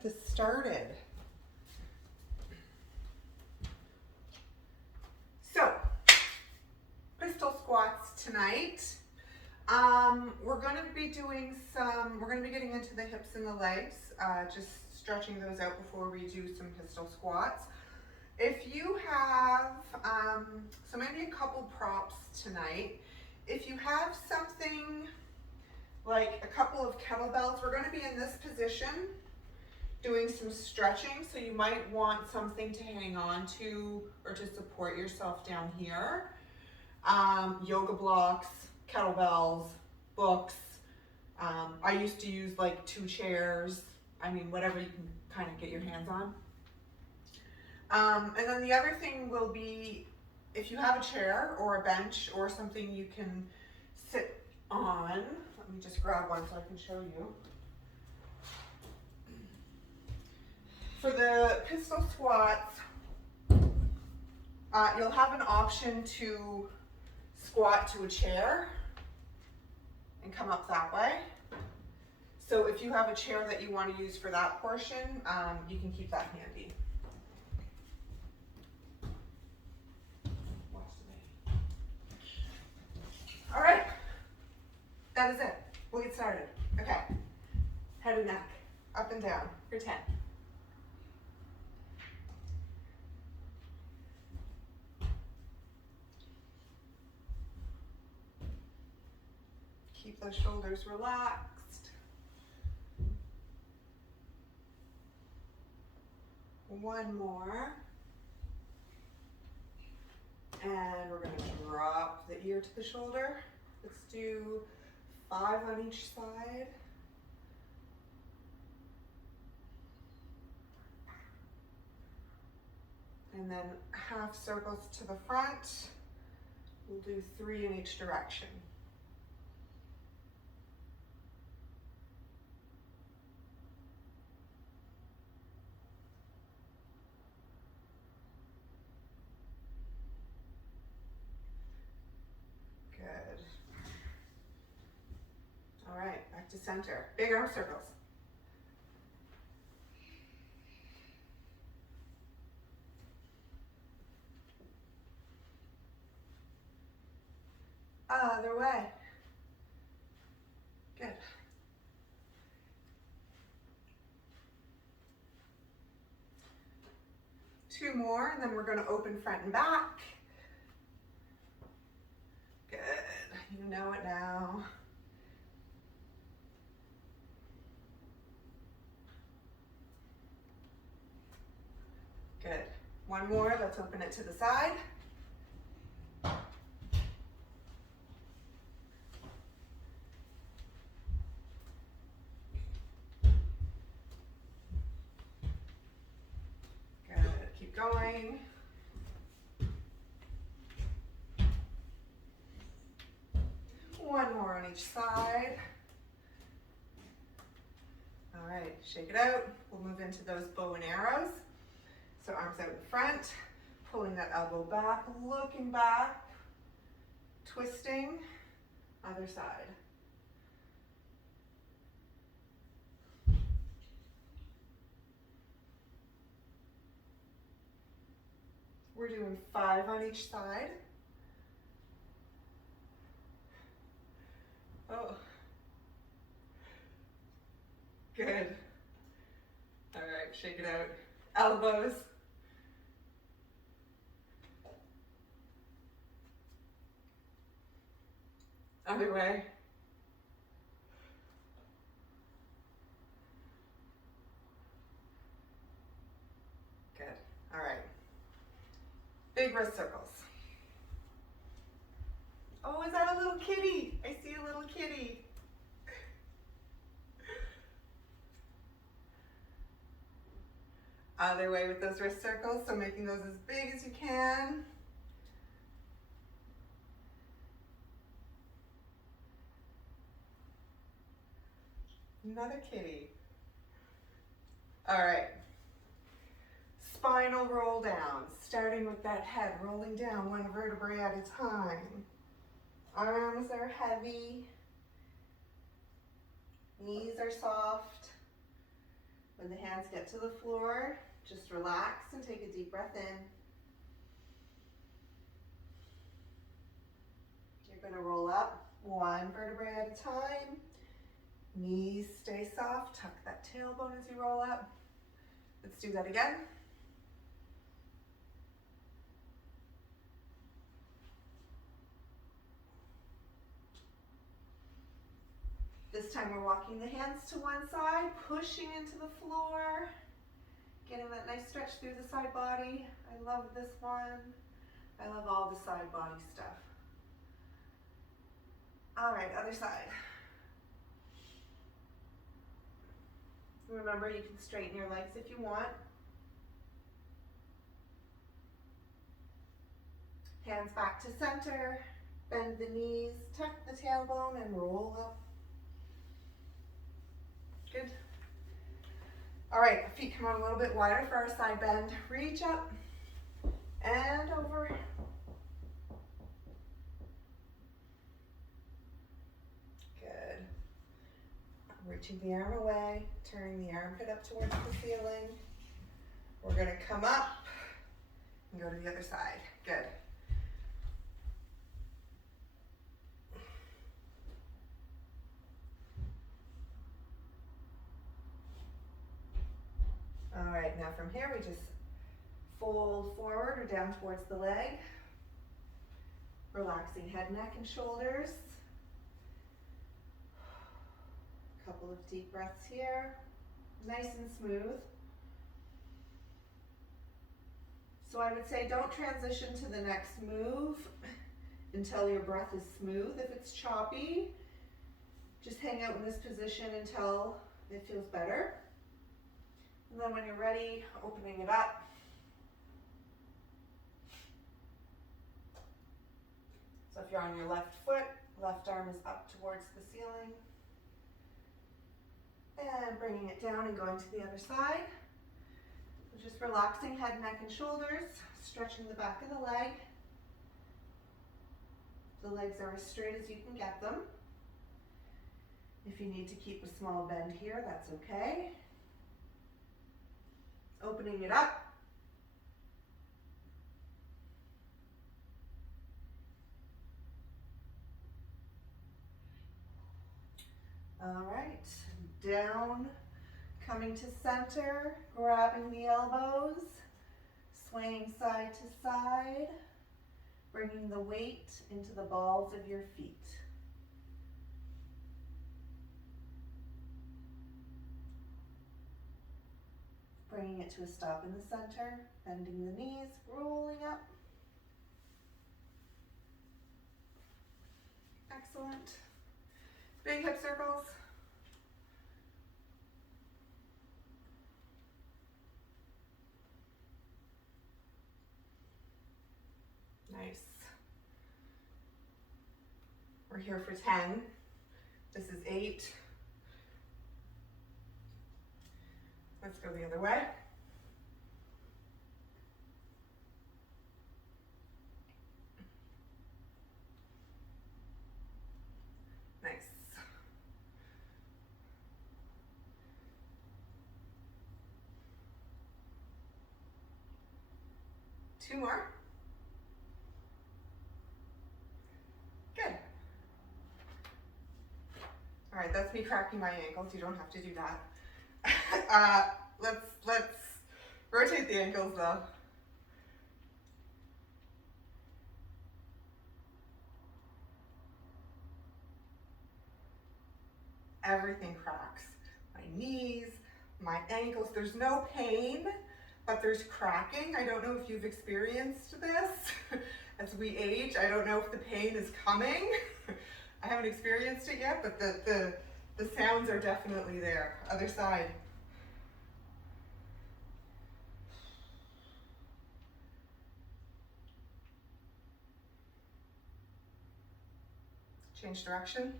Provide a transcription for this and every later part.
get this started. So, pistol squats tonight. We're going to be doing we're going to be getting into the hips and the legs, just stretching those out before we do some pistol squats. If you have, so maybe a couple props tonight. If you have something like a couple of kettlebells, we're going to be in this position doing some stretching, so you might want something to hang on to or to support yourself down here. Yoga blocks, kettlebells, books. I used to use like 2 chairs. I mean, whatever you can kind of get your hands on. And then the other thing will be, if you have a chair or a bench or something you can sit on. Let me just grab one so I can show you. For the pistol squats, you'll have an option to squat to a chair and come up that way. So if you have a chair that you want to use for that portion, you can keep that handy. All right, that is it. We'll get started. Okay, head and neck, up and down for 10. Keep those shoulders relaxed. 1 more. And we're going to drop the ear to the shoulder. Let's do 5 on each side. And then half circles to the front. We'll do 3 in each direction. Good. All right, back to center. Big arm circles. Other way. Good. Two more, and then we're going to open front and back. Good. You know it now. Good. 1 more. Let's open it to the side. Good. Keep going. One more on each side. All right, shake it out. We'll move into those bow and arrows. So arms out in front, pulling that elbow back, looking back, twisting, other side. We're doing 5 on each side. Oh, good. All right, shake it out. Elbows. Other way. Good. All right. Big wrist circles. Oh, is that a little kitty? I see a little kitty. Other way with those wrist circles, so making those as big as you can. Another kitty. All right. Spinal roll down, starting with that head, rolling down 1 vertebrae at a time. Arms are heavy. Knees are soft. When the hands get to the floor, just relax and take a deep breath in. You're going to roll up one vertebrae at a time. Knees stay soft. Tuck that tailbone as you roll up. Let's do that again. This time we're walking the hands to one side, pushing into the floor, getting that nice stretch through the side body. I love this one. I love all the side body stuff. All right, other side. Remember, you can straighten your legs if you want. Hands back to center, bend the knees, tuck the tailbone, and roll up. Good. All right, feet come out a little bit wider for our side bend. Reach up and over. Good. Reaching the arm away, turning the armpit up towards the ceiling. We're gonna come up and go to the other side. Good. All right, now from here we just fold forward or down towards the leg. Relaxing head, neck, and shoulders. A couple of deep breaths here. Nice and smooth. So I would say don't transition to the next move until your breath is smooth. If it's choppy, just hang out in this position until it feels better. And then when you're ready, opening it up. So if you're on your left foot, left arm is up towards the ceiling. And bringing it down and going to the other side. Just relaxing head, neck, and shoulders, stretching the back of the leg. The legs are as straight as you can get them. If you need to keep a small bend here, that's okay. Opening it up. All right, down, coming to center, grabbing the elbows, swaying side to side, bringing the weight into the balls of your feet. Bringing it to a stop in the center, bending the knees, rolling up. Excellent. Big hip circles. Nice. We're here for 10. This is 8. Let's go the other way. Nice. Two more. Good. All right, that's me cracking my ankles. You don't have to do that. Let's rotate the ankles though. Everything cracks. My knees, my ankles. There's no pain, but there's cracking. I don't know if you've experienced this. As we age, I don't know if the pain is coming. I haven't experienced it yet, but the sounds are definitely there. Other side. Change direction.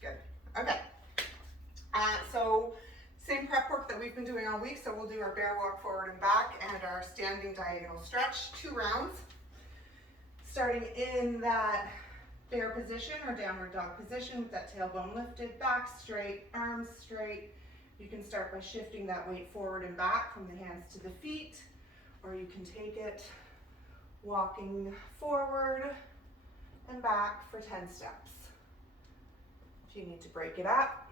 Good. Okay. So same prep work that we've been doing all week. So we'll do our bear walk forward and back and our standing diagonal stretch, 2 rounds. Starting in that bear position or downward dog position with that tailbone lifted, back straight, arms straight. You can start by shifting that weight forward and back from the hands to the feet, or you can take it walking forward and back for 10 steps. If you need to break it up,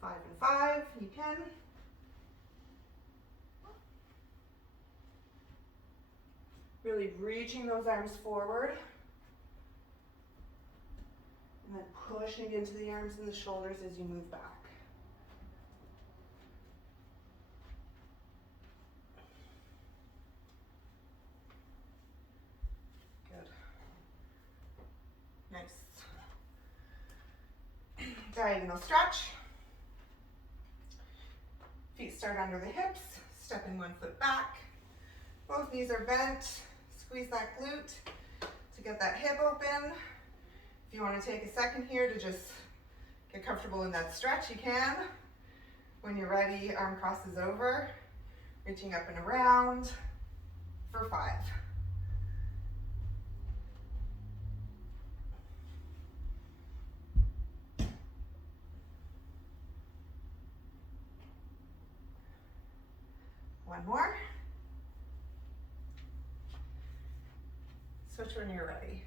5 and 5, you can. Really reaching those arms forward and then pushing into the arms and the shoulders as you move back. Good. Nice. Diagonal stretch. Feet start under the hips, stepping 1 foot back. Both knees are bent. Squeeze that glute to get that hip open. If you want to take a second here to just get comfortable in that stretch, you can. When you're ready, arm crosses over, reaching up and around for 5. One more. Switch when you're ready.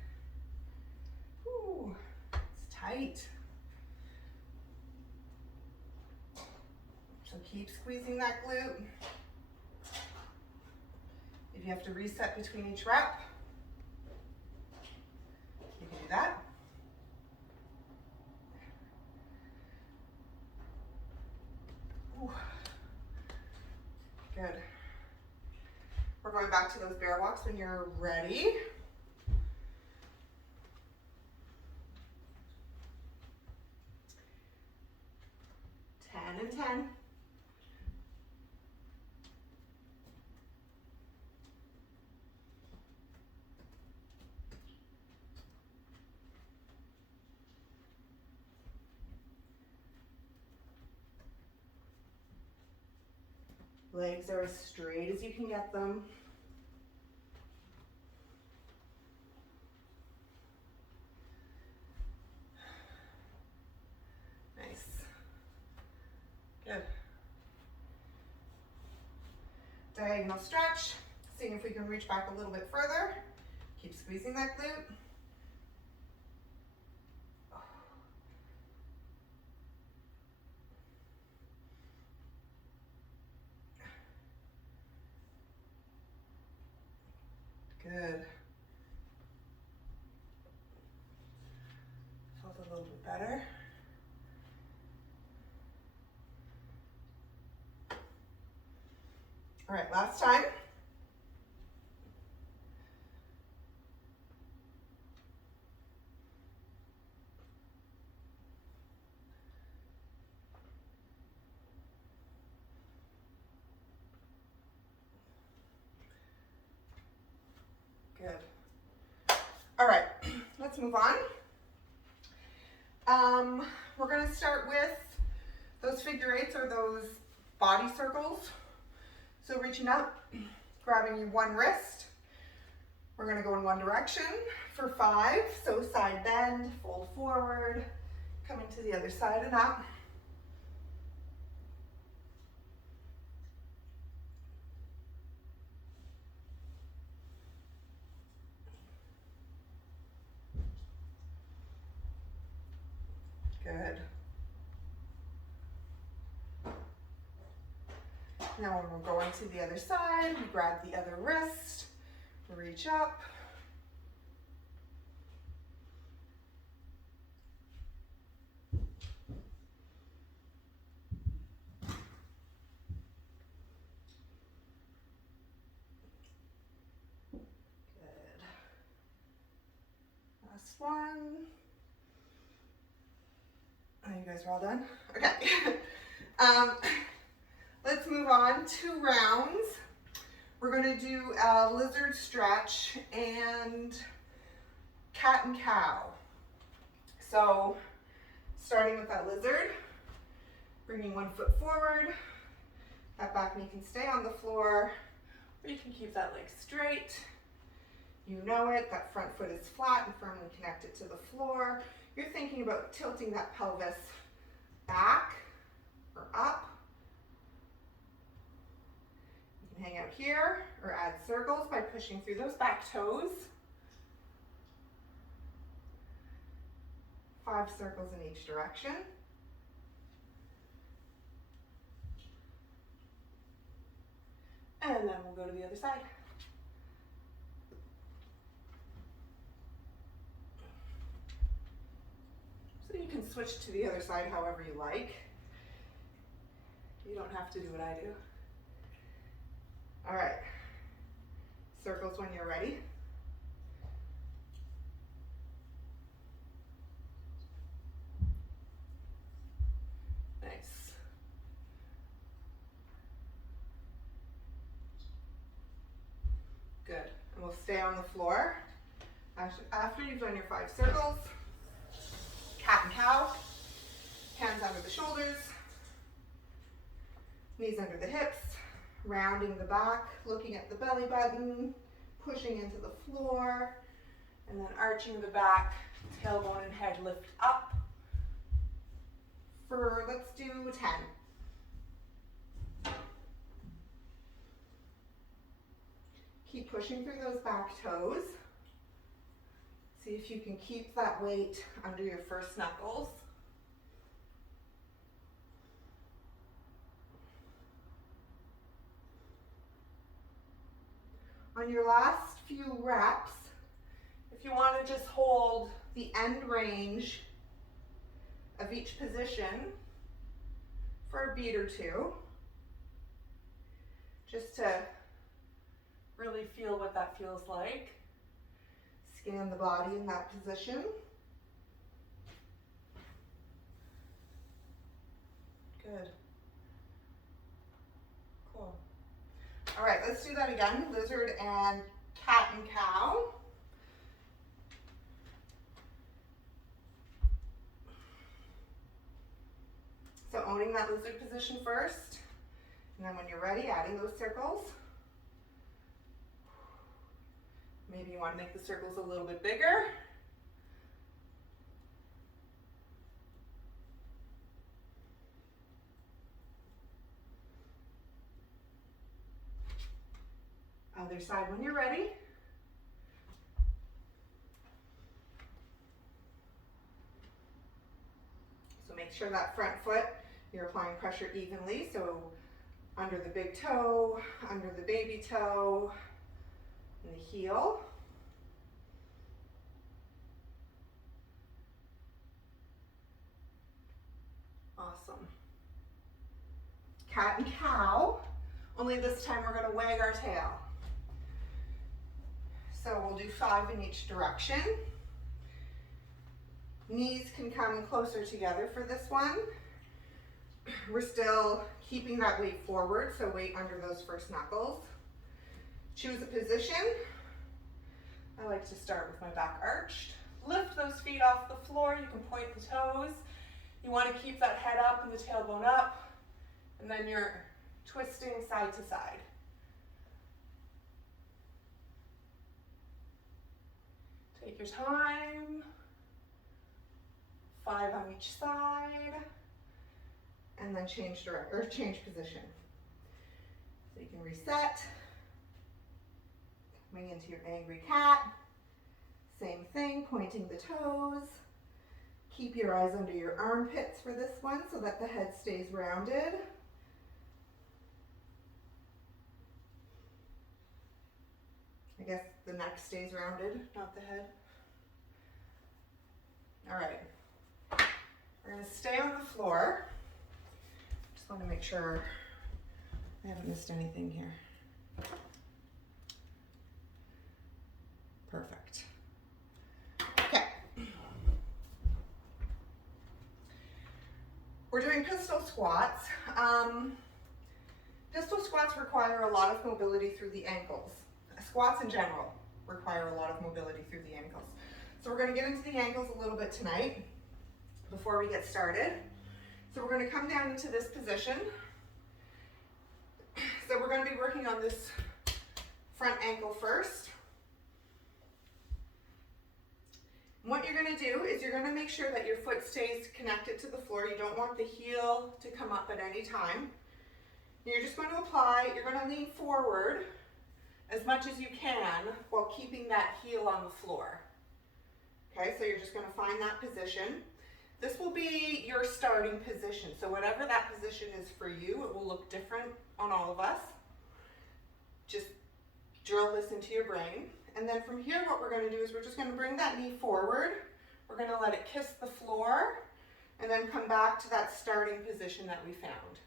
Ooh, it's tight. So keep squeezing that glute. If you have to reset between each rep, you can do that. Ooh. Good. We're going back to those bear walks when you're ready. 10 and 10. Legs are as straight as you can get them. Nice. Good. Diagonal stretch. Seeing if we can reach back a little bit further. Keep squeezing that glute. Good. Felt a little bit better. All right, last time. Good. All right, let's move on. We're going to start with those figure eights or those body circles. So reaching up, grabbing your one wrist. We're going to go in one direction for 5. So side bend, fold forward, coming to the other side and up. Good. Now when we're going to the other side, we grab the other wrist, reach up. Good. Last one. Oh, you guys are all done? Okay. Let's move on. 2 rounds. We're going to do a lizard stretch and cat and cow. So starting with that lizard, bringing 1 foot forward. That back knee can stay on the floor, or you can keep that leg straight. You know it, that front foot is flat and firmly connected to the floor. You're thinking about tilting that pelvis back or up. You can hang out here or add circles by pushing through those back toes. 5 circles in each direction. And then we'll go to the other side. So you can switch to the other side however you like. You don't have to do what I do. All right, circles when you're ready. Nice. Good, and we'll stay on the floor. After you've done your 5 circles, cat and cow, hands under the shoulders, knees under the hips, rounding the back, looking at the belly button, pushing into the floor, and then arching the back, tailbone and head lift up for, let's do 10. Keep pushing through those back toes. See if you can keep that weight under your first knuckles. On your last few reps, if you want to just hold the end range of each position for a beat or two, just to really feel what that feels like. Scan the body in that position. Good. Cool. All right, let's do that again. Lizard and cat and cow. So owning that lizard position first, and then when you're ready, adding those circles. Maybe you want to make the circles a little bit bigger. Other side when you're ready. So make sure that front foot, you're applying pressure evenly. So under the big toe, under the baby toe, and the heel. Awesome. Cat and cow, only this time we're going to wag our tail. So we'll do 5 in each direction. Knees can come closer together for this one. We're still keeping that weight forward, so weight under those first knuckles. Choose a position. I like to start with my back arched. Lift those feet off the floor. You can point the toes. You want to keep that head up and the tailbone up, and then you're twisting side to side. Take your time. 5 on each side, and then change position. So you can reset. Coming into your angry cat. Same thing, pointing the toes. Keep your eyes under your armpits for this one so that the head stays rounded. I guess the neck stays rounded, not the head. All right. We're going to stay on the floor. Just want to make sure I haven't missed anything here. Perfect. Okay. We're doing pistol squats. Pistol squats require a lot of mobility through the ankles. Squats in general require a lot of mobility through the ankles. So we're going to get into the ankles a little bit tonight before we get started. So we're going to come down into this position. So we're going to be working on this front ankle first. What you're going to do is you're going to make sure that your foot stays connected to the floor. You don't want the heel to come up at any time. You're just going to apply, you're going to lean forward as much as you can while keeping that heel on the floor. Okay, so you're just going to find that position. This will be your starting position. So whatever that position is for you, it will look different on all of us. Just drill this into your brain. And then from here, what we're going to do is we're just going to bring that knee forward. We're going to let it kiss the floor and then come back to that starting position that we found.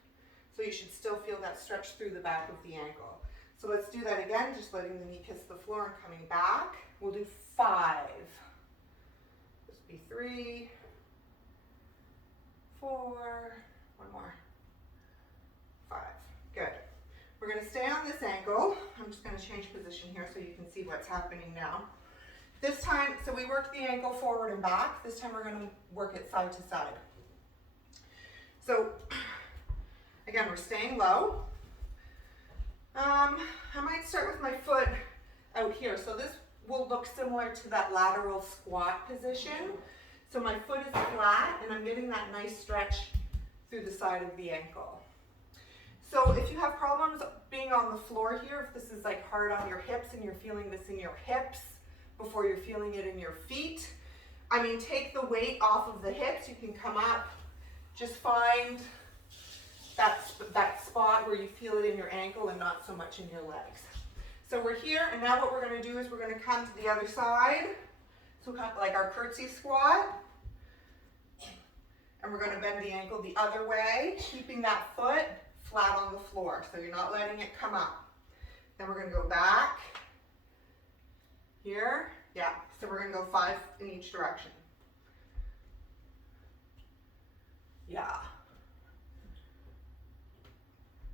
So you should still feel that stretch through the back of the ankle. So let's do that again, just letting the knee kiss the floor and coming back. We'll do 5. This will be 3, 4, one more, 5. Good. We're going to stay on this ankle. I'm just going to change position here so you can see what's happening now. This time, so we work the ankle forward and back. This time we're going to work it side to side. So again, we're staying low. I might start with my foot out here. So this will look similar to that lateral squat position. So my foot is flat and I'm getting that nice stretch through the side of the ankle. So if you have problems being on the floor here, if this is like hard on your hips and you're feeling this in your hips before you're feeling it in your feet, I mean, take the weight off of the hips. You can come up, just find that spot where you feel it in your ankle and not so much in your legs. So we're here, and now what we're going to do is we're going to come to the other side. So kind of like our curtsy squat. And we're going to bend the ankle the other way, keeping that foot flat on the floor. So you're not letting it come up. Then we're going to go back. Here. Yeah. So we're going to go 5 in each direction. Yeah.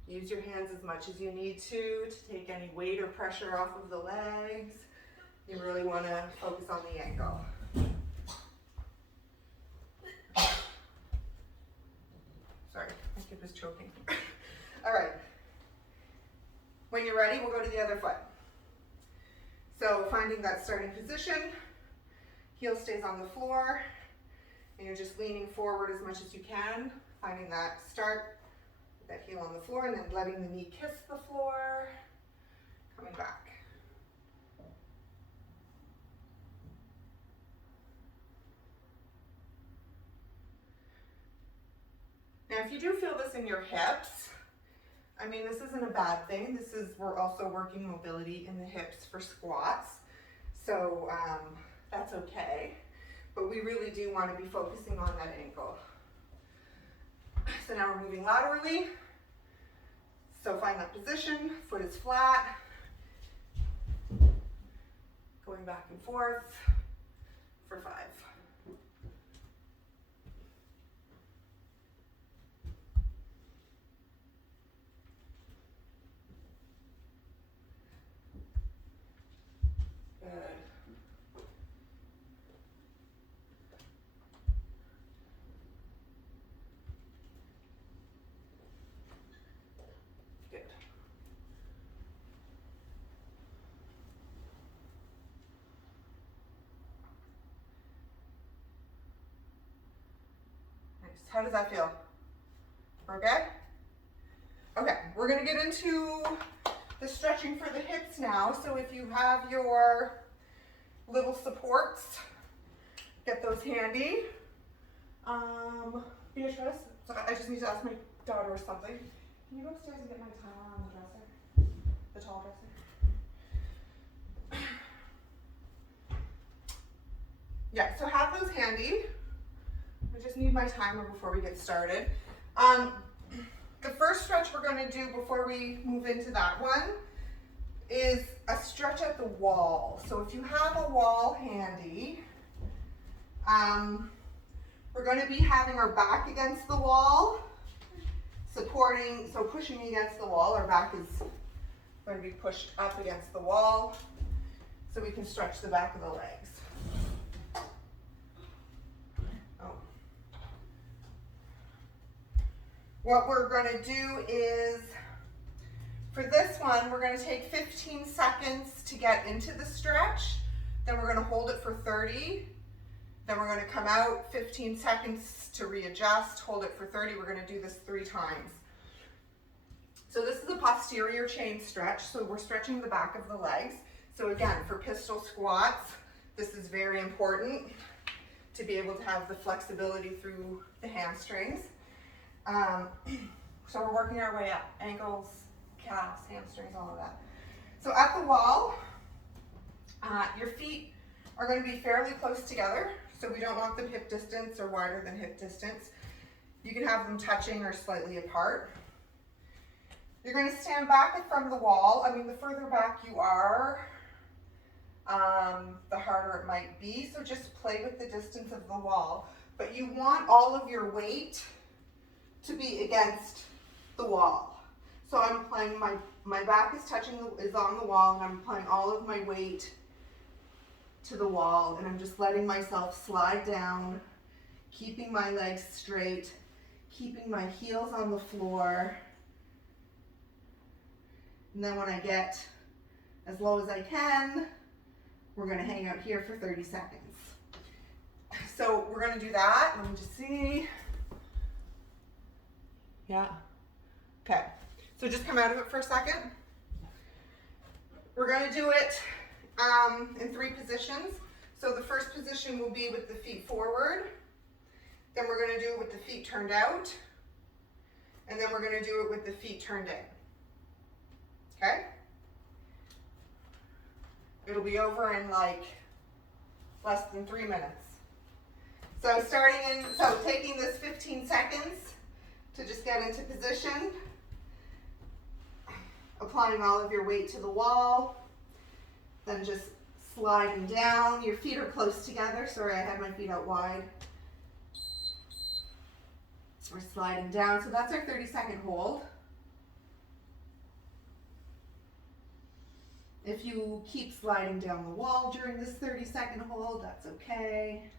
Use your hands as much as you need to take any weight or pressure off of the legs. You really want to focus on the ankle. Sorry, my kid was choking. All right. When you're ready, we'll go to the other foot. So finding that starting position, heel stays on the floor, and you're just leaning forward as much as you can, finding that start, that heel on the floor, and then letting the knee kiss the floor, coming back. Now, if you do feel this in your hips, I mean, this isn't a bad thing. We're also working mobility in the hips for squats. So that's okay. But we really do want to be focusing on that ankle. So now we're moving laterally. So find that position, foot is flat. Going back and forth for 5. How does that feel? Okay? Okay, we're gonna get into the stretching for the hips now. So if you have your little supports, get those handy. Beatrice, so I just need to ask my daughter something. Can you go upstairs and get my towel on the dresser? The tall dresser? Yeah, so have those handy. I just need my timer before we get started. The first stretch we're going to do before we move into that one is a stretch at the wall. So if you have a wall handy, we're going to be having our back against the wall, supporting, so pushing against the wall. Our back is going to be pushed up against the wall so we can stretch the back of the legs. What we're going to do is, for this one, we're going to take 15 seconds to get into the stretch. Then we're going to hold it for 30. Then we're going to come out 15 seconds to readjust, hold it for 30. We're going to do this 3 times. So this is a posterior chain stretch. So we're stretching the back of the legs. So again, for pistol squats, this is very important to be able to have the flexibility through the hamstrings. So we're working our way up, ankles, calves, hamstrings, all of that. So at the wall, your feet are going to be fairly close together. So we don't want them hip distance or wider than hip distance. You can have them touching or slightly apart. You're going to stand back from the wall. I mean, the further back you are, the harder it might be. So just play with the distance of the wall. But you want all of your weight to be against the wall. So I'm applying my back is on the wall, and I'm applying all of my weight to the wall, and I'm just letting myself slide down, keeping my legs straight, keeping my heels on the floor. And then when I get as low as I can, we're going to hang out here for 30 seconds. So we're going to do that. Let me just see. Yeah. Okay. So just come out of it for a second. We're going to do it in 3 positions. So the first position will be with the feet forward. Then we're going to do it with the feet turned out. And then we're going to do it with the feet turned in. Okay? It'll be over in like less than 3 minutes. So taking this 15 seconds to just get into position, applying all of your weight to the wall, then just sliding down. Your feet are close together. Sorry, I had my feet out wide. We're sliding down. So that's our 30-second hold. If you keep sliding down the wall during this 30-second hold, that's okay.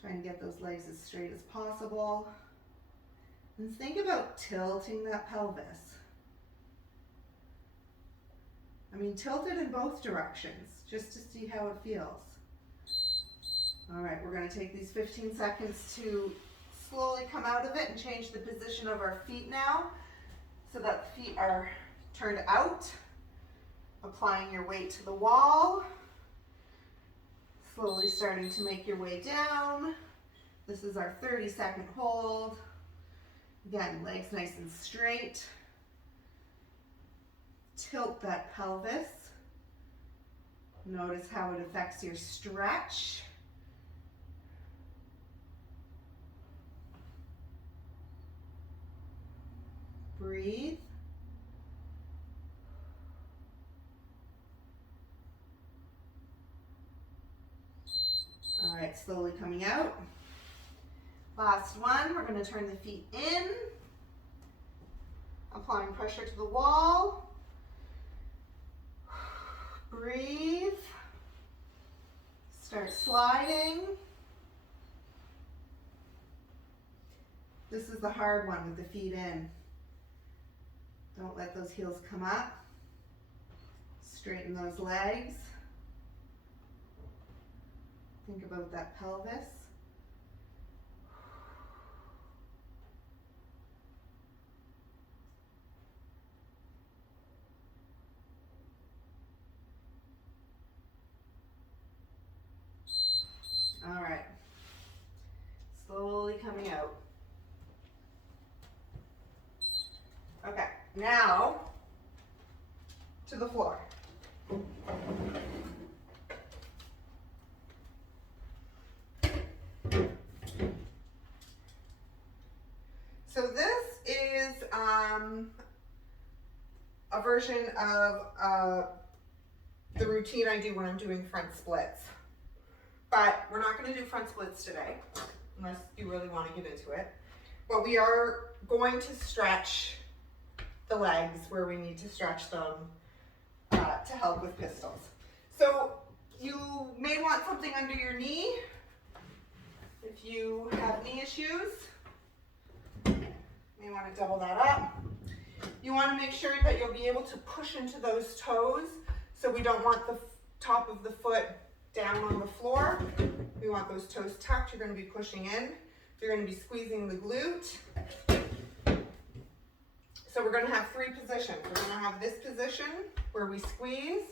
Trying to get those legs as straight as possible. And think about tilting that pelvis. I mean, tilt it in both directions, just to see how it feels. All right, we're going to take these 15 seconds to slowly come out of it and change the position of our feet now, so that the feet are turned out. Applying your weight to the wall. Slowly starting to make your way down. This is our 30-second hold. Again, legs nice and straight. Tilt that pelvis. Notice how it affects your stretch. Breathe. All right, slowly coming out. Last one, we're going to turn the feet in, applying pressure to the wall. Breathe. Start sliding. This is the hard one with the feet in. Don't let those heels come up. Straighten those legs. Think about that pelvis. All right. Slowly coming out. Okay, now to the floor. So this is a version of the routine I do when I'm doing front splits. But we're not going to do front splits today, unless you really want to get into it. But we are going to stretch the legs where we need to stretch them to help with pistols. So you may want something under your knee if you have knee issues. You may want to double that up. You want to make sure that you'll be able to push into those toes. So we don't want the top of the foot down on the floor. We want those toes tucked. You're going to be pushing in. You're going to be squeezing the glute. So we're going to have 3 positions. We're going to have this position where we squeeze.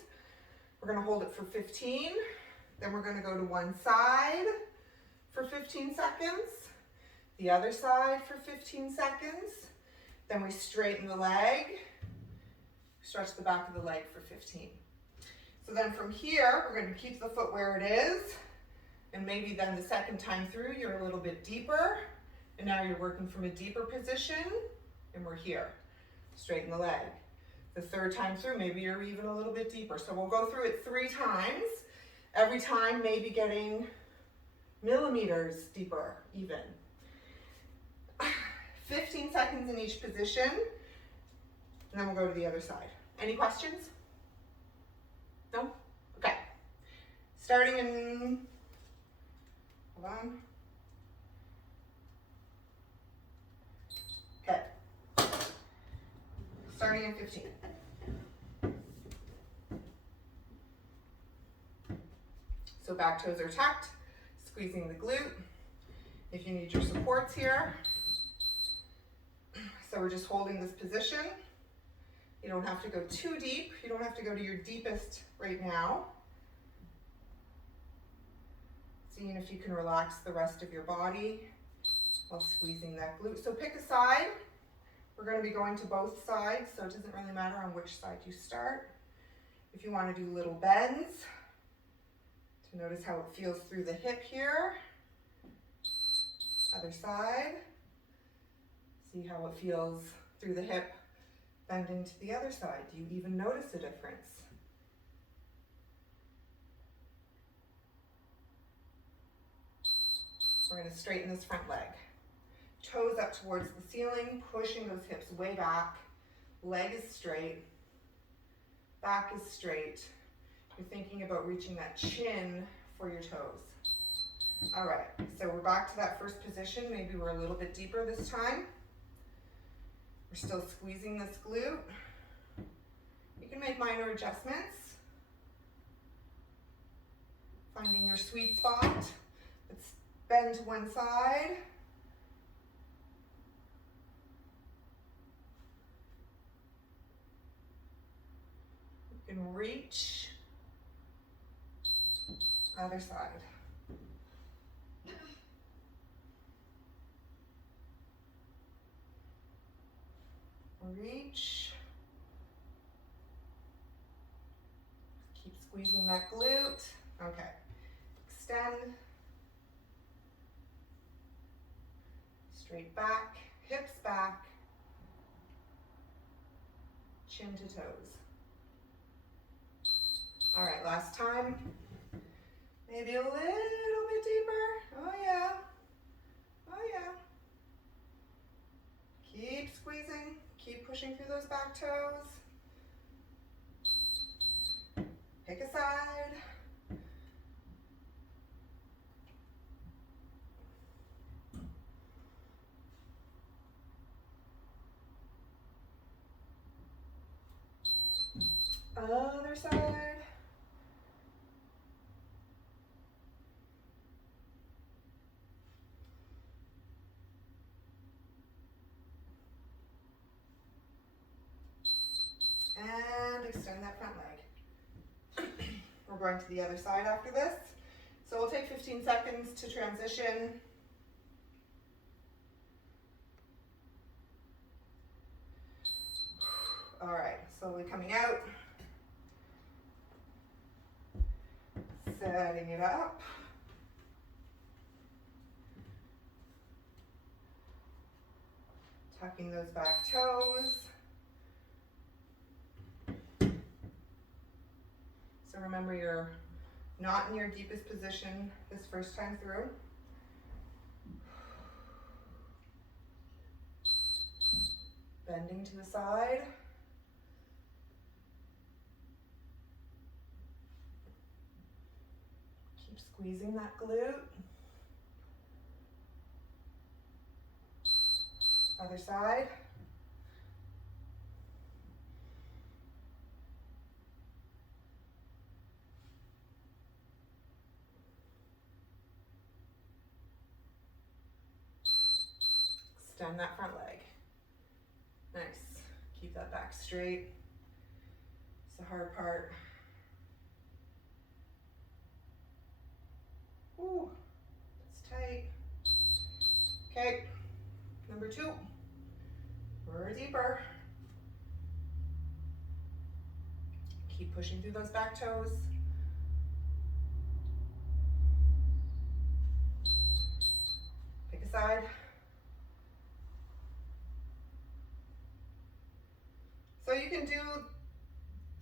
We're going to hold it for 15. Then we're going to go to one side for 15 seconds. The other side for 15 seconds. Then we straighten the leg. Stretch the back of the leg for 15. So then from here, we're going to keep the foot where it is. And maybe then the second time through, you're a little bit deeper. And now you're working from a deeper position. And we're here. Straighten the leg. The third time through, maybe you're even a little bit deeper. So we'll go through it 3 times. Every time maybe getting millimeters deeper even. 15 seconds in each position. And then we'll go to the other side. Any questions? No? Okay. Starting in, hold on. Okay. Starting in 15. So back toes are tucked, squeezing the glute. If you need your supports here. So we're just holding this position. You don't have to go too deep. You don't have to go to your deepest right now. Seeing if you can relax the rest of your body while squeezing that glute. So pick a side. We're going to be going to both sides, so it doesn't really matter on which side you start. If you want to do little bends, to notice how it feels through the hip here. Other side. See how it feels through the hip, bending to the other side. Do you even notice a difference? We're going to straighten this front leg. Toes up towards the ceiling, pushing those hips way back. Leg is straight. Back is straight. You're thinking about reaching that chin for your toes. All right, so we're back to that first position. Maybe we're a little bit deeper this time. We're still squeezing this glute. You can make minor adjustments. Finding your sweet spot. Let's bend to one side. You can reach. Other side. Reach. Keep squeezing that glute. Okay. Extend. Straight back, hips back, chin to toes. All right, last time. Maybe a little bit deeper. Oh yeah. Oh yeah. Keep squeezing. Keep pushing through those back toes. Pick a side. Other side. And extend that front leg. We're going to the other side after this. So we'll take 15 seconds to transition. All right, slowly coming out. Setting it up. Tucking those back toes. So remember, you're not in your deepest position this first time through. Bending to the side. Keep squeezing that glute. Other side. extend that front leg. Nice. Keep that back straight. It's the hard part. Ooh, it's tight. Okay, number 2. We're deeper. Keep pushing through those back toes. Pick a side. So you can do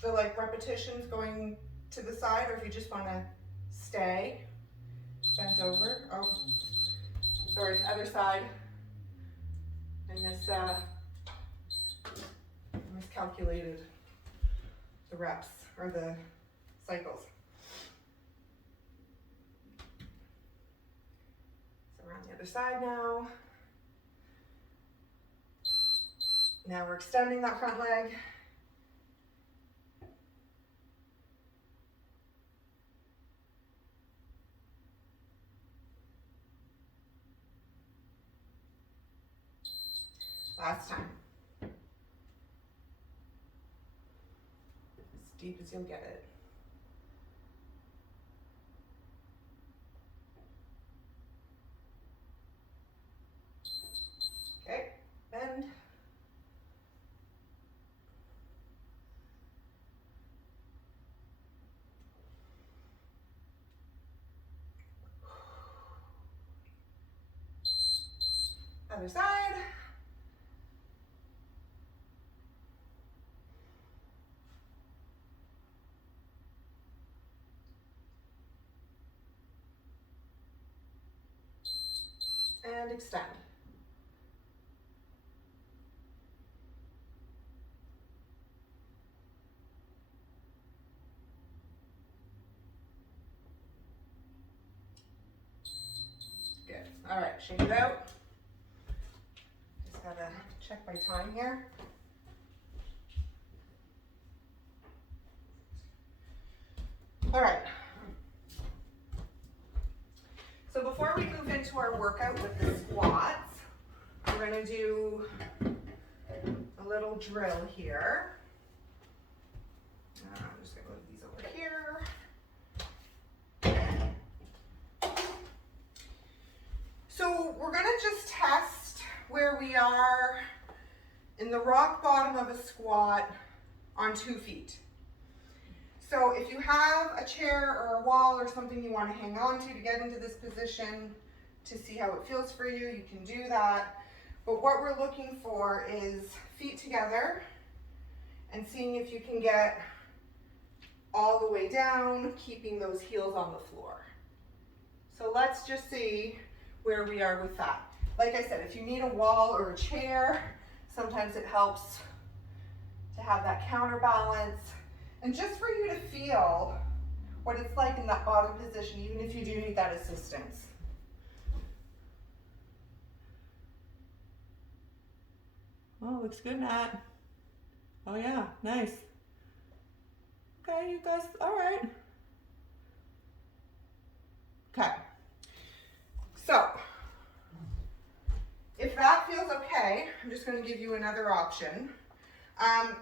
the repetitions going to the side, or if you just want to stay bent over. Oh, sorry, other side. I miscalculated the reps or the cycles. So we're on the other side now. Now we're extending that front leg. Last time. As deep as you'll get it. Okay, bend. Other side. And extend. Good. All right, shake it out. Just gotta check my time here. All right. So before we move into our workout with the squats, we're going to do a little drill here. I'm just going to move these over here. So we're going to just test where we are in the rock bottom of a squat on 2 feet. So if you have a chair or a wall or something you want to hang on to get into this position to see how it feels for you, you can do that. But what we're looking for is feet together and seeing if you can get all the way down, keeping those heels on the floor. So let's just see where we are with that. Like I said, if you need a wall or a chair, sometimes it helps to have that counterbalance. And just for you to feel what it's like in that bottom position, even if you do need that assistance. Oh, looks good, Nat. Oh yeah, nice. Okay, you guys, all right. Okay. So, if that feels okay, I'm just going to give you another option.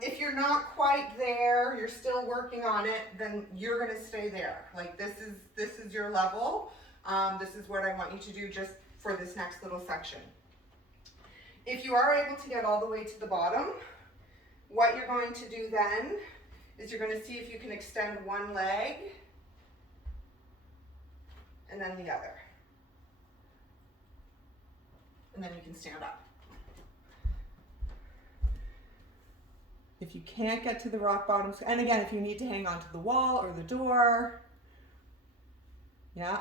If you're not quite there, you're still working on it, then you're going to stay there. Like this is your level. This is what I want you to do just for this next little section. If you are able to get all the way to the bottom, what you're going to do then is you're going to see if you can extend one leg and then the other. And then you can stand up. If you can't get to the rock bottom, and again, if you need to hang on to the wall or the door, yeah.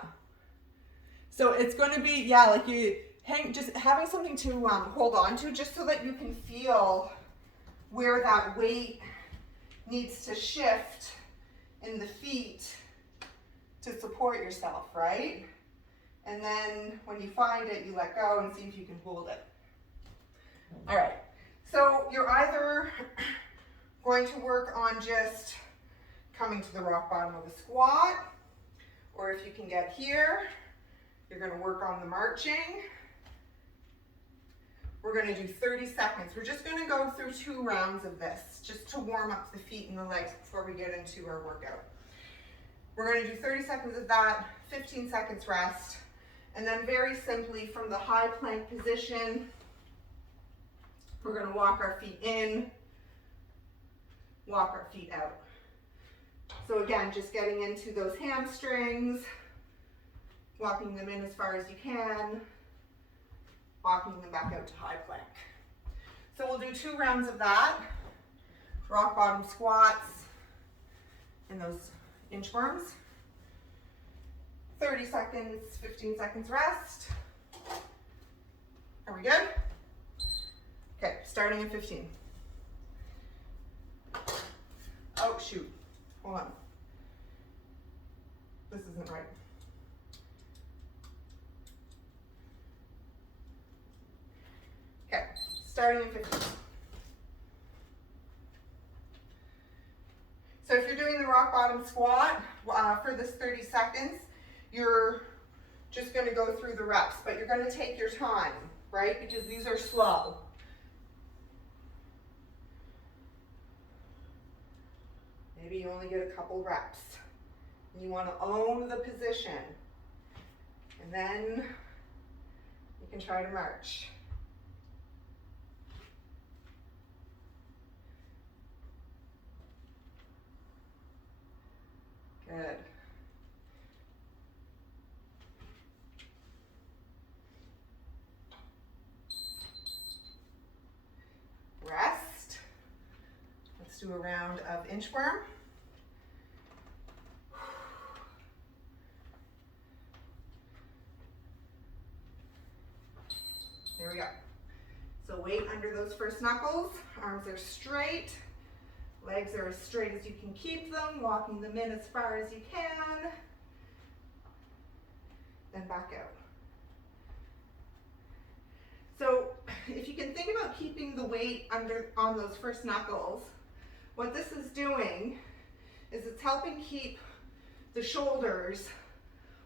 So it's going to be, yeah, like you hang, just having something to hold on to, just so that you can feel where that weight needs to shift in the feet to support yourself, right? And then when you find it, you let go and see if you can hold it. All right, so you're either going to work on just coming to the rock bottom of a squat, or if you can get here, you're going to work on the marching. We're gonna do 30 seconds. We're just gonna go through 2 rounds of this, just to warm up the feet and the legs before we get into our workout. We're gonna do 30 seconds of that, 15 seconds rest, and then very simply from the high plank position, we're gonna walk our feet in, walk our feet out. So again, just getting into those hamstrings, walking them in as far as you can, walking them back out to high plank. So we'll do 2 rounds of that, rock bottom squats and those inchworms. 30 seconds, 15 seconds rest. Are we good? Okay, starting at 15. Oh, shoot. Hold on. This isn't right. Okay, starting at 15. So if you're doing the rock bottom squat for this 30 seconds, you're just going to go through the reps, but you're going to take your time, right? Because these are slow. Maybe you only get a couple reps. And you want to own the position. And then you can try to march. Good. Rest. Let's do a round of inchworm. There we go. So weight under those first knuckles, arms are straight, legs are as straight as you can keep them, walking them in as far as you can, then back out. So if you can think about keeping the weight on those first knuckles, what this is doing is it's helping keep the shoulders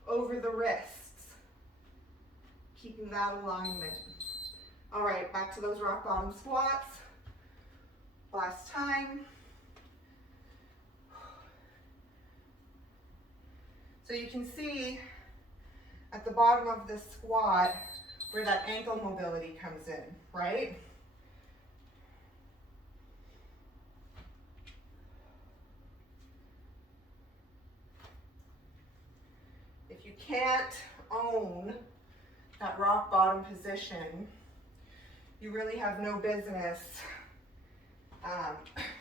over the wrists, keeping that alignment. All right, back to those rock bottom squats. Last time. So you can see at the bottom of this squat where that ankle mobility comes in, right? If you can't own that rock bottom position, you really have no business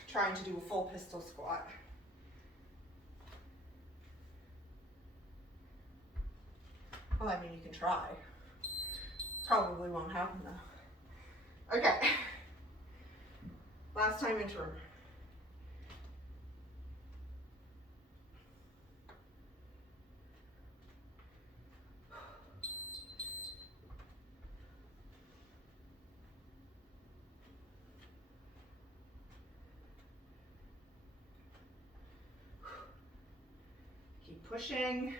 trying to do a full pistol squat. Well, I mean, you can try. Probably won't happen though. Okay. Last time inchworm. Keep pushing.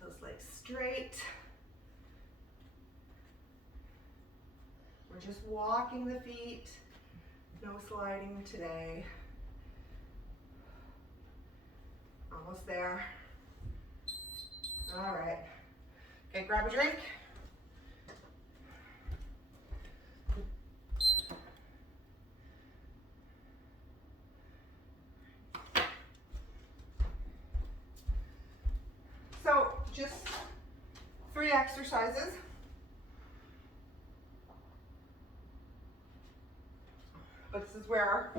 Those legs straight. We're just walking the feet, no sliding today. Almost there. All right. Okay, grab a drink. So just 3 exercises. But this is where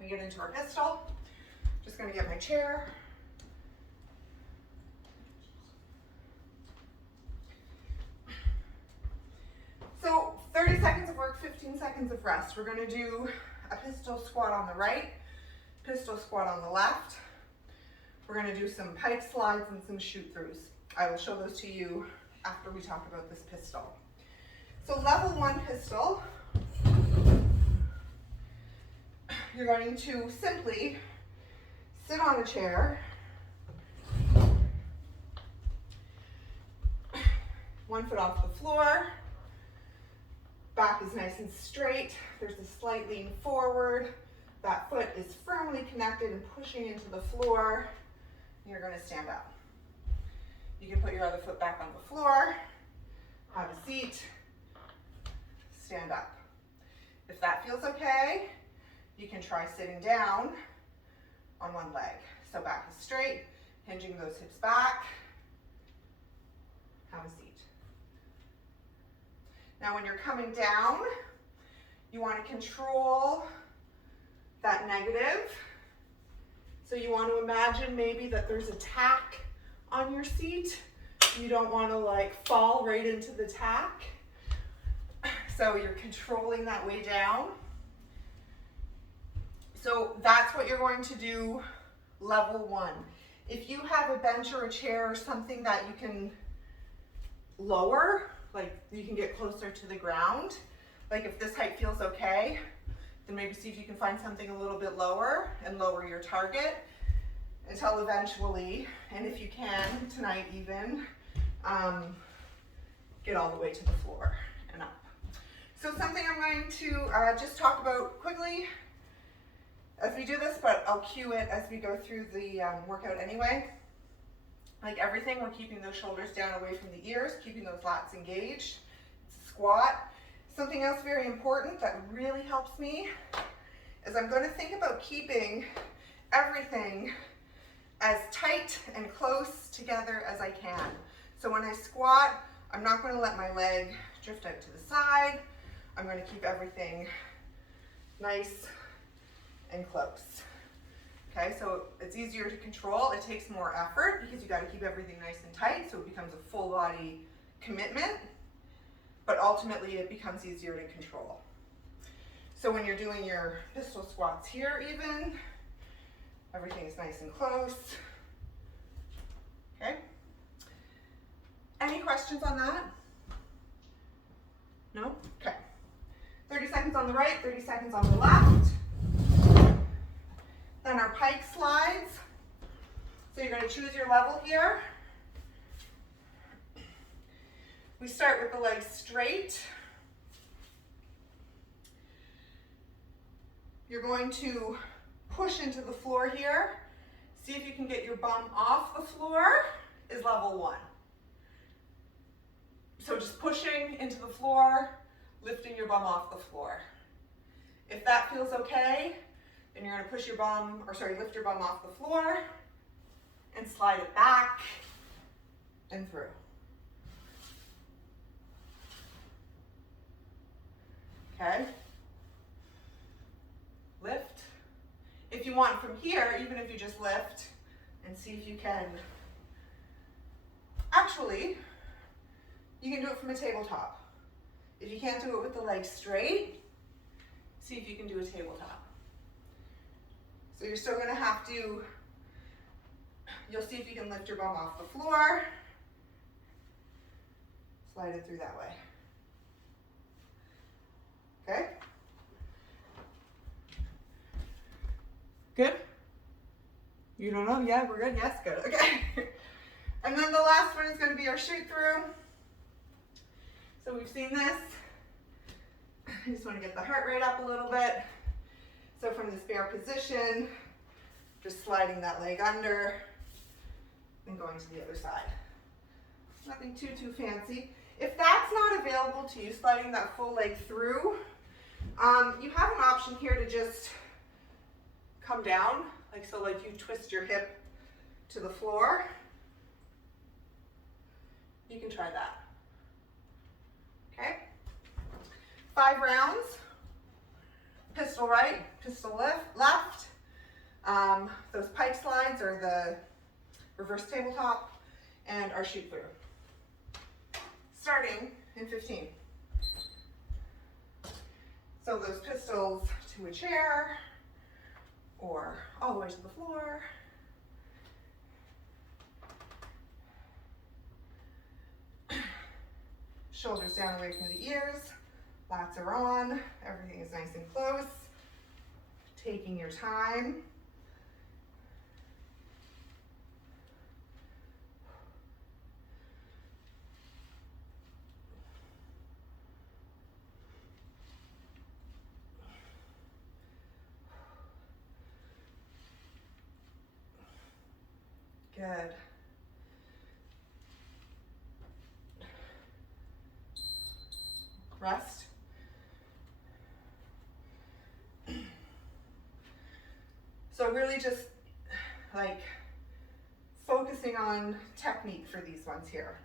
we get into our pistol. Just gonna get my chair. So 30 seconds of work, 15 seconds of rest. We're gonna do a pistol squat on the right, pistol squat on the left. We're gonna do some pike slides and some shoot throughs. I will show those to you after we talk about this pistol. So level 1 pistol, you're going to simply sit on a chair, 1 foot off the floor. Back is nice and straight. There's a slight lean forward. That foot is firmly connected and pushing into the floor. You're going to stand up. You can put your other foot back on the floor, have a seat, stand up. If that feels okay, you can try sitting down on one leg. So back is straight, hinging those hips back, have a seat. Now when you're coming down, you want to control that negative. So you want to imagine maybe that there's a tack on your seat. You don't want to like fall right into the tack. So you're controlling that way down. So that's what you're going to do level 1. If you have a bench or a chair or something that you can lower, like you can get closer to the ground, like if this height feels okay, then maybe see if you can find something a little bit lower and lower your target until eventually, and if you can, tonight even, get all the way to the floor and up. So something I'm going to just talk about quickly as we do this, but I'll cue it as we go through the workout anyway. Like everything, we're keeping those shoulders down away from the ears, keeping those lats engaged. It's a squat. Something else very important that really helps me is I'm going to think about keeping everything as tight and close together as I can. So when I squat, I'm not going to let my leg drift out to the side. I'm going to keep everything nice and close. Okay, so it's easier to control. It takes more effort because you got to keep everything nice and tight, so it becomes a full body commitment, but ultimately it becomes easier to control. So when you're doing your pistol squats here even, everything is nice and close. Okay. Any questions on that? No? Okay. 30 seconds on the right, 30 seconds on the left. Then our pike slides. So you're going to choose your level here. We start with the legs straight. You're going to push into the floor here. See if you can get your bum off the floor is level 1. So just pushing into the floor, lifting your bum off the floor. If that feels okay, then you're going to push your bum, lift your bum off the floor and slide it back and through. Okay. Lift. If you want from here, even if you just lift and see if you can, actually, you can do it from a tabletop. If you can't do it with the legs straight, see if you can do a tabletop. So you're still going to have to, you'll see if you can lift your bum off the floor, slide it through that way. Okay? Good? You don't know? Yeah, we're good? Yes, good. Okay. And then the last one is going to be our shoot through. So we've seen this. I just want to get the heart rate up a little bit. So from this bear position, just sliding that leg under and going to the other side. Nothing too fancy. If that's not available to you, sliding that full leg through, you have an option here to just come down, like you twist your hip to the floor. You can try that. Okay? 5 rounds. Pistol right, pistol left. Those pike slides are the reverse tabletop and our shoot through. Starting in 15. So those pistols to a chair or all the way to the floor. Shoulders down away from the ears. Lats are on. Everything is nice and close. Taking your time. Good. Rest. So really just like focusing on technique for these ones here.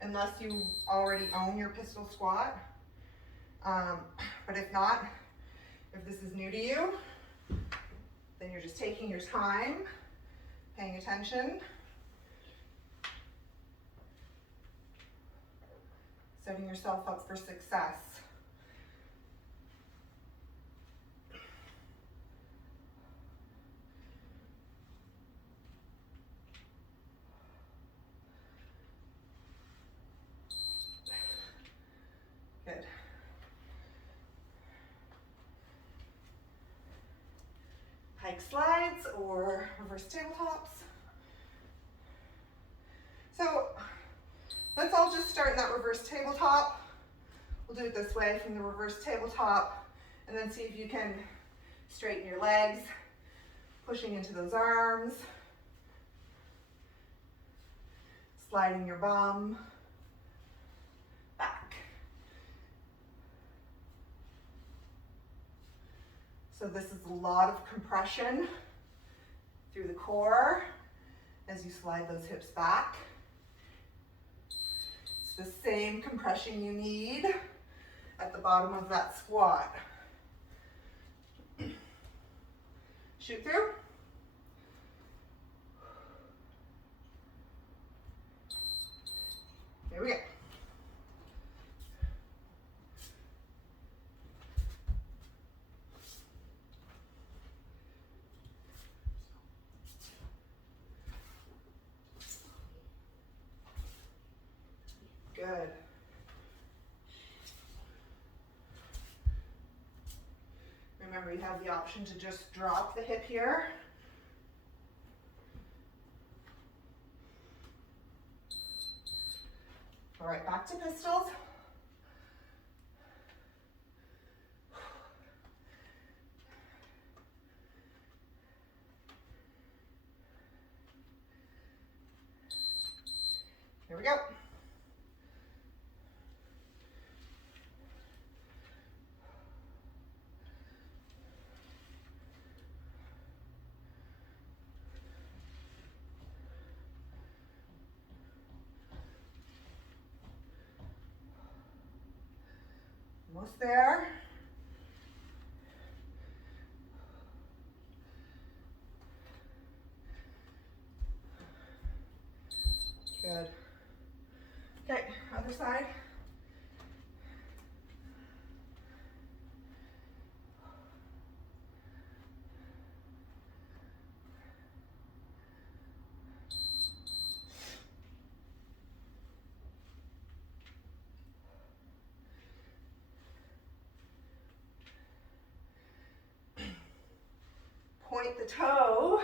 Unless you already own your pistol squat. But if not, if this is new to you, then you're just taking your time, paying attention, setting yourself up for success. Good. Pike slides or reverse tabletops. So let's all just start in that reverse tabletop. We'll do it this way from the reverse tabletop and then see if you can straighten your legs, pushing into those arms, sliding your bum back. So this is a lot of compression through the core as you slide those hips back. It's the same compression you need at the bottom of that squat. Shoot through. Here we go. Good. Remember, you have the option to just drop the hip here. All right, back to pistols. Here we go. Almost there. Good. Okay, other side. Point the toe,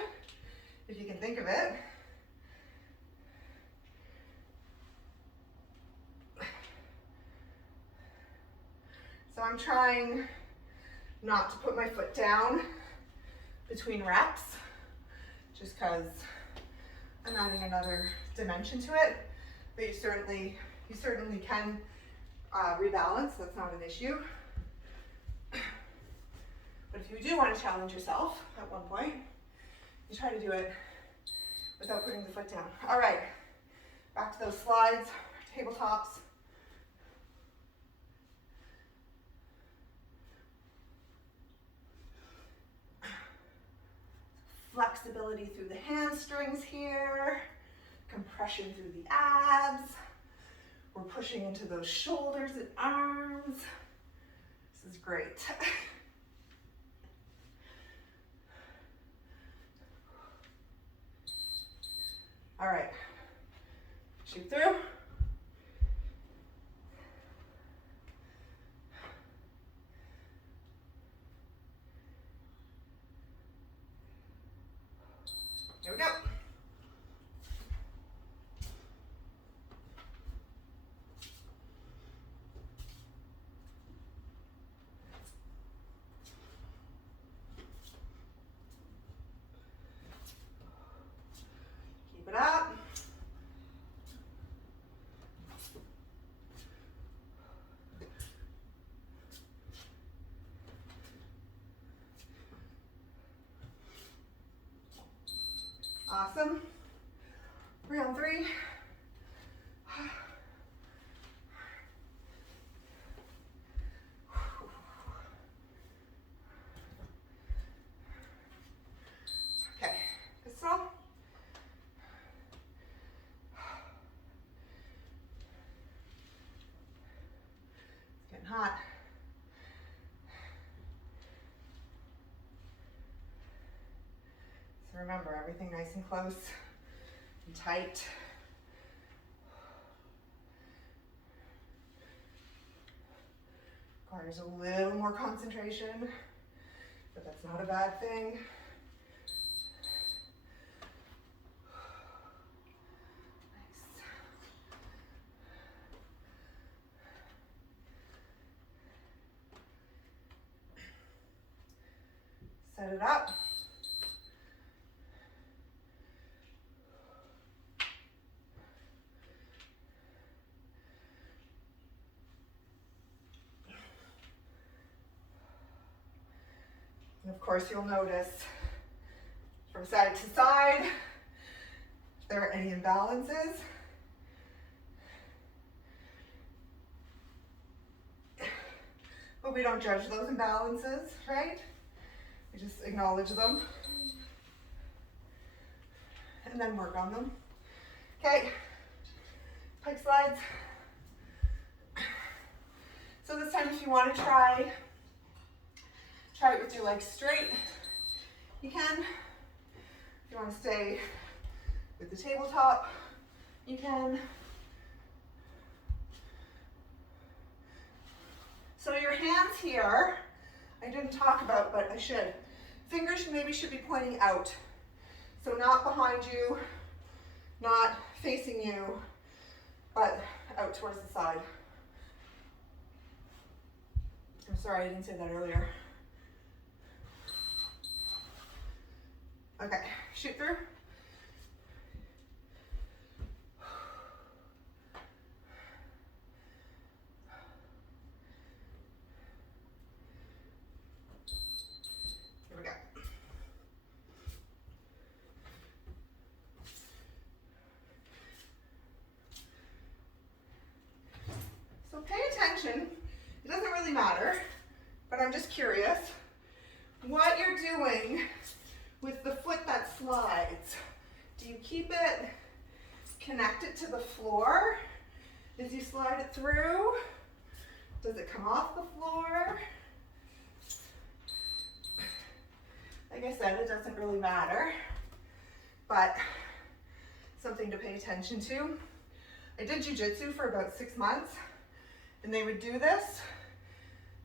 if you can think of it. So I'm trying not to put my foot down between reps, just because I'm adding another dimension to it. But you certainly can rebalance. That's not an issue. But if you do want to challenge yourself at one point, you try to do it without putting the foot down. All right, back to those slides, tabletops. Flexibility through the hamstrings here, compression through the abs. We're pushing into those shoulders and arms. This is great. All right, shoot through. Here we go. Keep Awesome. Round 3. Okay, pistol. It's getting hot. So remember, everything nice and close and tight. Requires a little more concentration, but that's not a bad thing. Nice. Set it up. And of course, you'll notice from side to side if there are any imbalances. But we don't judge those imbalances, right? We just acknowledge them and then work on them. Okay, pike slides. So this time, if you want to try it with your legs straight, you can. If you want to stay with the tabletop, you can. So your hands here, I didn't talk about, but I should. Fingers maybe should be pointing out. So not behind you, not facing you, but out towards the side. I'm sorry, I didn't say that earlier. Okay, shoot through. Here we go. So pay attention. It doesn't really matter, but I'm just curious what you're doing with the foot that slides. Do you keep it connected to the floor as you slide it through? Does it come off the floor? Like I said, it doesn't really matter, but something to pay attention to. I did jiu-jitsu for about 6 months, and they would do this,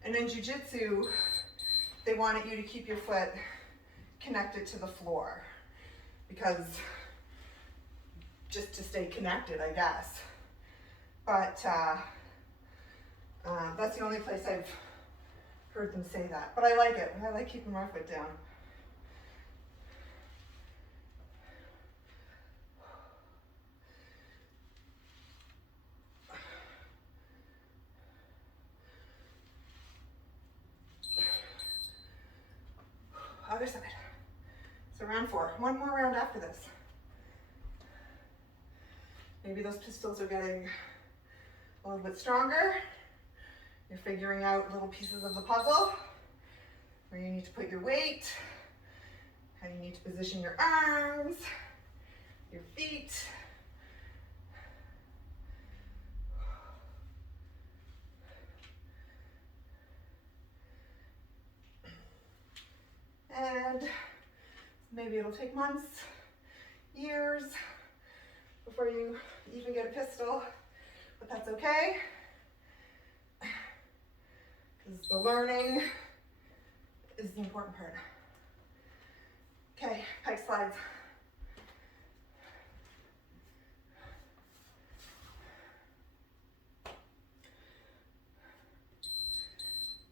and in jiu-jitsu, they wanted you to keep your foot connected to the floor, because just to stay connected, I guess. But that's the only place I've heard them say that. But I like it. I like keeping my foot down. Other side. So round 4. One more round after this. Maybe those pistols are getting a little bit stronger. You're figuring out little pieces of the puzzle where you need to put your weight, how you need to position your arms, your feet. And maybe it'll take months, years, before you even get a pistol, but that's okay, because the learning is the important part. Okay, pike slides.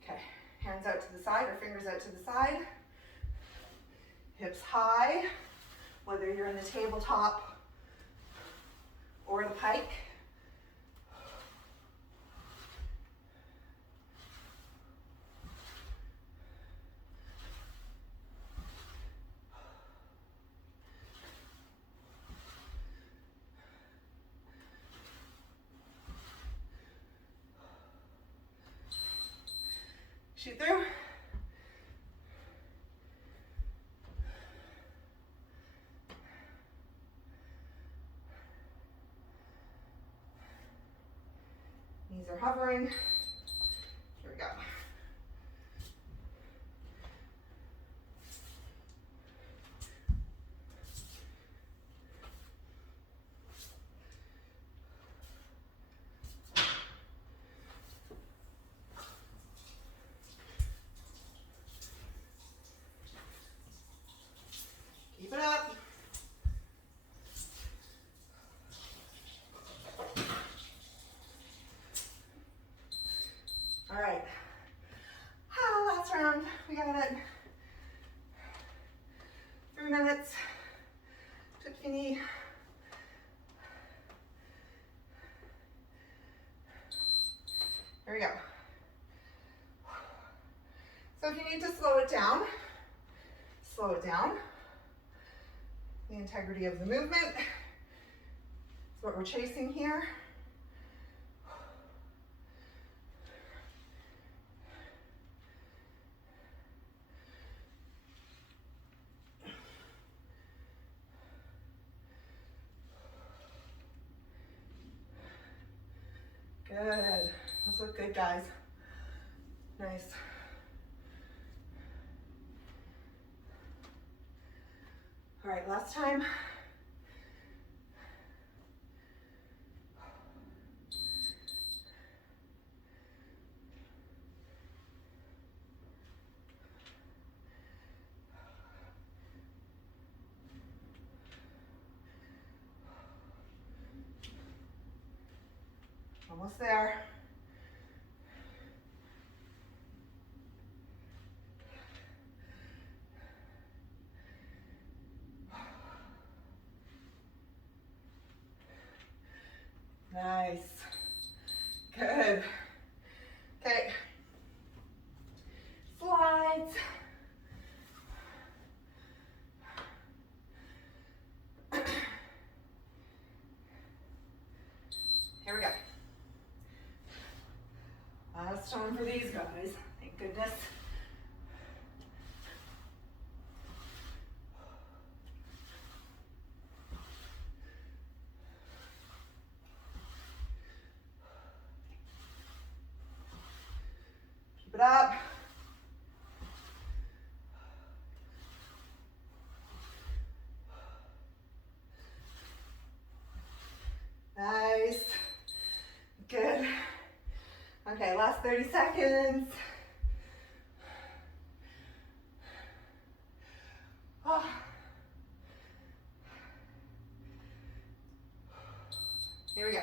Okay, hands out to the side or fingers out to the side. Hips high, whether you're in the tabletop or the pike. Shoot through. Knees are hovering. Here we go. Keep it up. All right. Last round. We got it. 3 minutes. Tip your knee. Here we go. So if you need to slow it down, slow it down. The integrity of the movement is what we're chasing here. Good. Those look good, guys. Nice. All right, last time. Almost there. Nice. Good. Okay. Slides. Here we go. Last time for these guys. Thank goodness. Keep it up. Nice. Good. Okay, last 30 seconds. Oh. Here we go.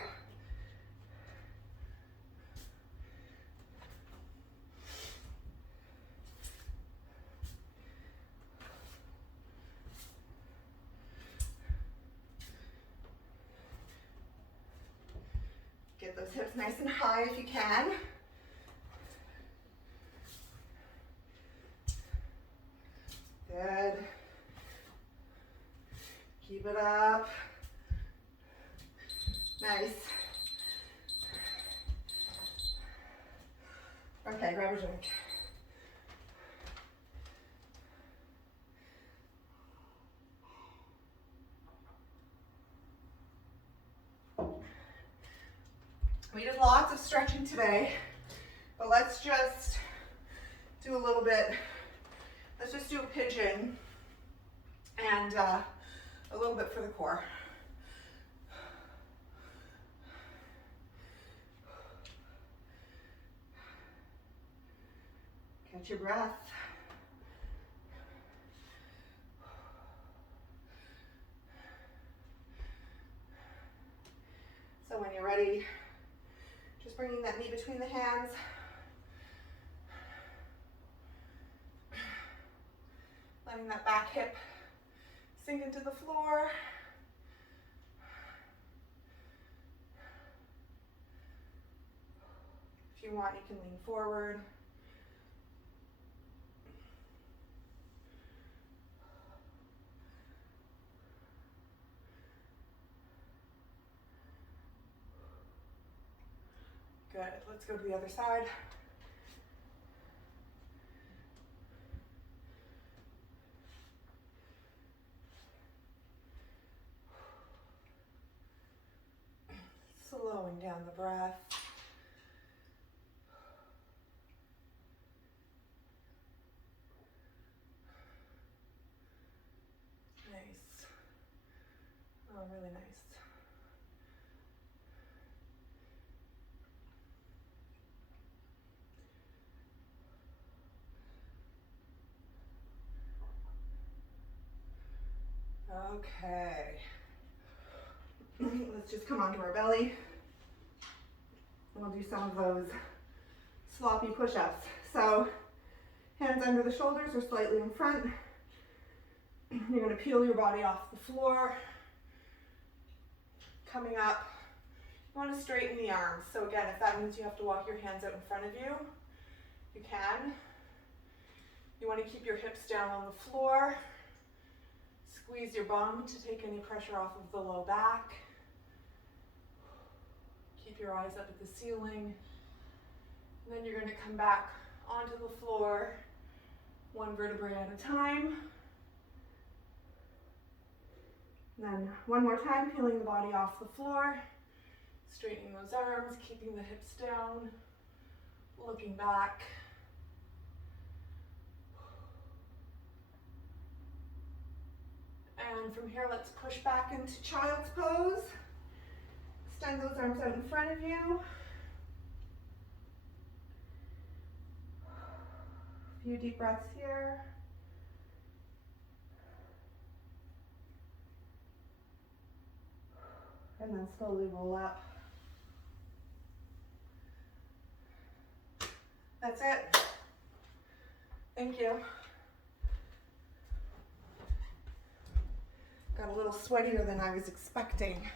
Get those hips nice and high if you can. Good. Keep it up. Nice. Okay, grab a drink. We did lots of stretching today, but let's just do a little bit. Let's just do a pigeon and a little bit for the core. Catch your breath. So when you're ready, just bringing that knee between the hands. Letting that back hip sink into the floor. If you want, you can lean forward. Good. Let's go to the other side. Slowing down the breath. Nice. Oh, really nice. Okay. Let's just come onto our belly. And we'll do some of those sloppy push-ups. So, hands under the shoulders or slightly in front. You're going to peel your body off the floor. Coming up, you want to straighten the arms. So again, if that means you have to walk your hands out in front of you, you can. You want to keep your hips down on the floor. Squeeze your bum to take any pressure off of the low back. Keep your eyes up at the ceiling. And then you're going to come back onto the floor, one vertebrae at a time. And then one more time, peeling the body off the floor, straightening those arms, keeping the hips down, looking back. And from here, let's push back into child's pose. Extend those arms out in front of you. A few deep breaths here. And then slowly roll up. That's it. Thank you. Got a little sweatier than I was expecting.